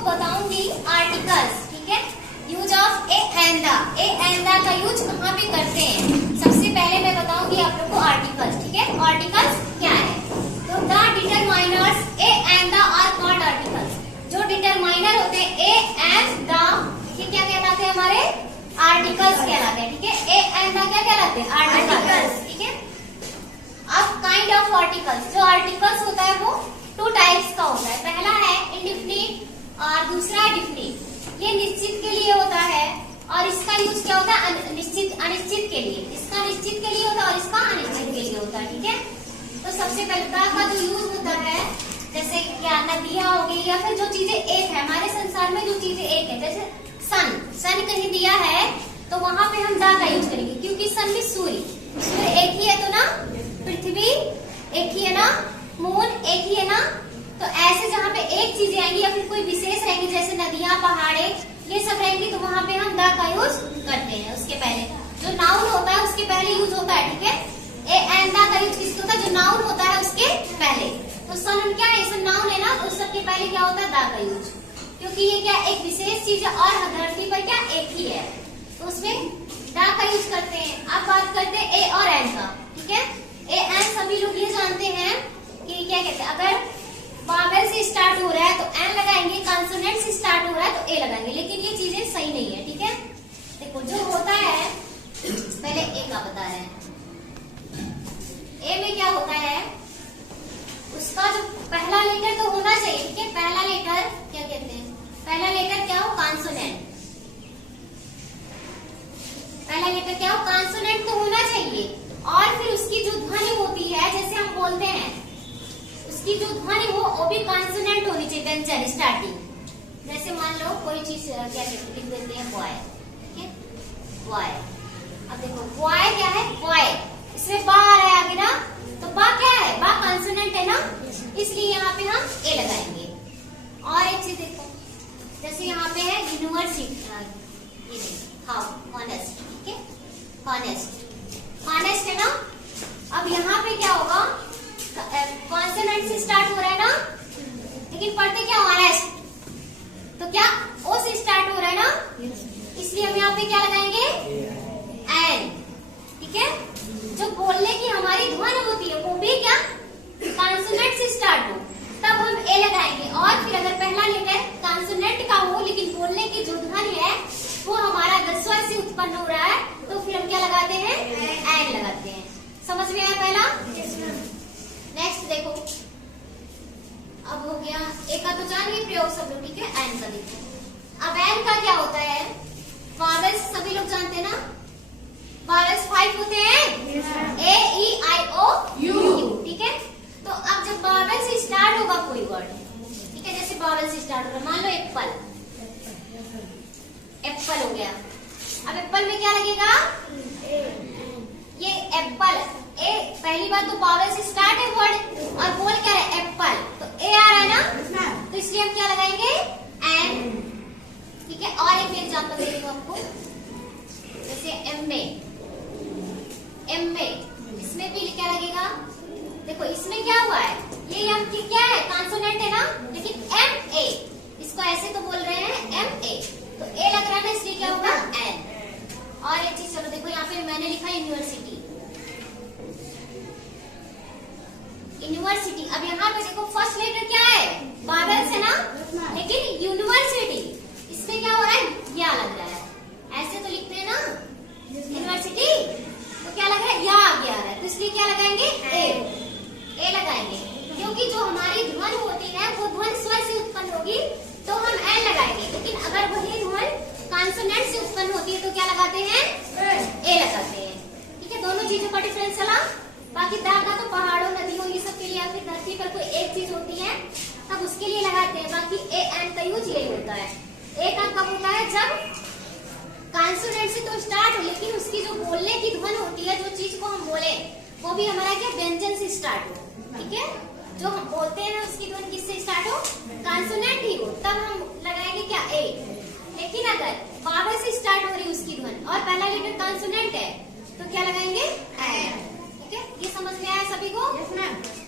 को बताऊंगी आर्टिकल्स, ठीक है। Use of A and the का यूज कहाँ पे करते हैं। सबसे पहले मैं बताऊंगी आप लोग को आर्टिकल्स, ठीक है। आर्टिकल्स क्या है, तो the determiners a and the are called articles. जो डिटरमाइनर होते हैं ए एंड द, ये क्या कहलाते हैं, हमारे आर्टिकल्स कहलाते हैं, ठीक है। ए एंड द क्या कहलाते हैं, आर्टिकल्स, ठीक है। अब काइंड ऑफ आर्टिकल्स, जो आर्टिकल्स होता है वो टू टाइप्स का होता है। पहला है इंडिफिनिट और दूसरा है डिफिनिट। ये निश्चित के लिए होता है और इसका यूज क्या होता है, निश्चित अनिश्चित के लिए। इसका निश्चित के लिए होता है और इसका अनिश्चित के लिए होता है, ठीक है। तो सबसे पहले द का जो यूज होता है, जैसे क्या नदियां हो गई या फिर जो चीजें एक है हमारे संसार में, जो चीजें एक है, जैसे सन कहीं दिया है तो वहां पे हम द का यूज करेंगे, क्योंकि सन में सूर्य एक ही है तो ना, पृथ्वी एक ही है ना, मून एक ही है ना। तो ऐसे जहाँ पे एक चीजें आएंगी या फिर कोई विशेष रहेंगी, जैसे नदियां पहाड़े ये सब रहेंगी, तो वहां पे हम द का यूज करते हैं। उसके पहले जो नाउन होता है उसके पहले यूज होता है, ठीक है। ए एंड द का यूज किसके होता है, जो नाउन होता है उसके पहले। तो सन क्या है, सन नाउन है ना, तो सबके पहले क्या होता है, द का यूज, क्योंकि ये क्या एक विशेष चीज है और धरती पर क्या एक ही है, तो उसमें द का यूज करते हैं। अब बात करते हैं ए और एंड का, ठीक है। ए एंड सभी लोग ये जानते हैं कि क्या कहते हैं, अगर वावेल से स्टार्ट हो रहा है तो एन लगाएंगे, कॉन्सोनेंट से स्टार्ट हो रहा है तो ए लगाएंगे, लेकिन ये चीजें सही नहीं है, ठीक है। देखो जो होता है, पहले ए का बता रहे हैं। ए में क्या होता है, उसका जो पहला लेटर तो होना चाहिए, ठीक है। पहला लेटर क्या कहते हैं, पहला लेटर क्या हो, कॉन्सोनेंट। पहला लेटर क्या हो, कॉन्सोनेंट तो होना चाहिए, और फिर उसकी जो ध्वनि होती है, जैसे हम बोलते हैं, उसकी जो ध्वनि हो वो भी कॉन्सोनेंट होनी चाहिए, व्यंजन स्टार्टिंग। जैसे मान लो कोई चीज क्या कहते हैं, लिख देते हैं बॉय, ठीक है, बॉय। अब देखो बॉय क्या है, बॉय, इसमें बा आ रहा है आगे ना, तो बा क्या है, बा कॉन्सोनेंट है ना, इसलिए यहाँ पे हम ए लगाएंगे। और एक चीज देखो, जैसे यहाँ पे है यूनिवर्सिटी, ऑनेस्ट, ठीक है, ऑनेस्ट है ना। अब यहाँ पे क्या होगा, कॉन्सोनेंट से स्टार्ट हो रहा है ना, लेकिन पढ़ते क्या ऑनेस्ट, तो क्या ओ से स्टार्ट हो रहा है ना, इसलिए हम यहाँ पे क्या लगाएंगे, एन, ठीक है। जो बोलने की हमारी ध्वनि होती है वो भी क्या कॉन्सोनेंट से स्टार्ट हो, तब हम ए लगाएंगे। और फिर अगर पहला लेटर कॉन्सोनेंट का हो लेकिन बोलने की जो ध्वनि है वो हमारा अगर स्वर से उत्पन्न हो रहा है, तो फिर हम क्या लगाते हैं, एन लगाते हैं। समझ में आया पहला। नेक्स्ट देखो, अब हो गया ए का तो जानिए प्रयोग सब लोग, ठीक है। एन का देखो, अब एन का क्या होता है, वावेल्स सभी लोग जानते हैं ना, वावेल्स 5 होते हैं, ए ई आई ओ यू, ठीक है। तो अब जब वावेल से स्टार्ट होगा कोई वर्ड, ठीक है, जैसे वावेल से स्टार्ट होगा, मान लो एप्पल, एप्पल हो गया। अब एप्पल में क्या लगेगा, ये एप्पल, ए पहली बात तो वावेल से स्टार्ट है वर्ड, और बोल क्या है एप्पल, तो ए आ रहा है ना, तो इसलिए हम क्या लगाएंगे, एन, ठीक है। और एक एग्जांपल दे रही हूँ आपको, जैसे एम में, इसमें भी क्या लगेगा, देखो इसमें क्या हुआ है, ये एम की क्या है, कॉन्सोनेंट है ना, लेकिन एम ए, इसको ऐसे तो बोल रहे हैं एम ए, तो ए लग रहा है ना, इसलिए क्या होगा, एन। और एक चीज चलो देखो, यहाँ पे मैंने लिखा यूनिवर्सिटी, यूनिवर्सिटी। अब यहाँ पे देखो फर्स्ट लेटर क्या है, वावेल्स है ना, लेकिन यूनिवर्सिटी इसमें क्या हो रहा है, या लग रहा है, ऐसे तो लिखते हैं ना यूनिवर्सिटी, तो क्या लग रहा है, या आगे आ रहा है, तो इसलिए क्या लगाएंगे, ए लगाएंगे, क्योंकि जो हमारी ध्वनि होती है वो ध्वनि स्वर से उत्पन्न होगी, तो हम एन लगाएंगे। लेकिन अगर वही ध्वनि कॉन्सोनेंट से उत्पन्न होती है तो क्या लगाते हैं, ए लगाते हैं, ठीक है। दोनों चीजों का डिफरेंस चला। बाकी द का तो पहाड़ों नदियों ये सब के लिए, या फिर धरती पर कोई एक चीज होती है तब उसके लिए लगाते हैं। बाकी ए एन का यूज यही होता है। ए का कब होता है, जब कॉन्सोनेंट से तो स्टार्ट हो, लेकिन उसकी जो बोलने की ध्वनि होती है, जो चीज को हम बोले वो भी हमारा क्या व्यंजन से स्टार्ट हो, ठीक है। जो हम बोलते हैं उसकी ध्वनि किससे स्टार्ट हो, कॉन्सोनेंट ही हो, तब हम लगाएंगे क्या, ए। लेकिन अगर वावेल से स्टार्ट हो रही उसकी ध्वनि और पहला लेटर कॉन्सोनेंट है तो क्या लगाएंगे, एन, ठीक है। ये समझ में आया सभी को।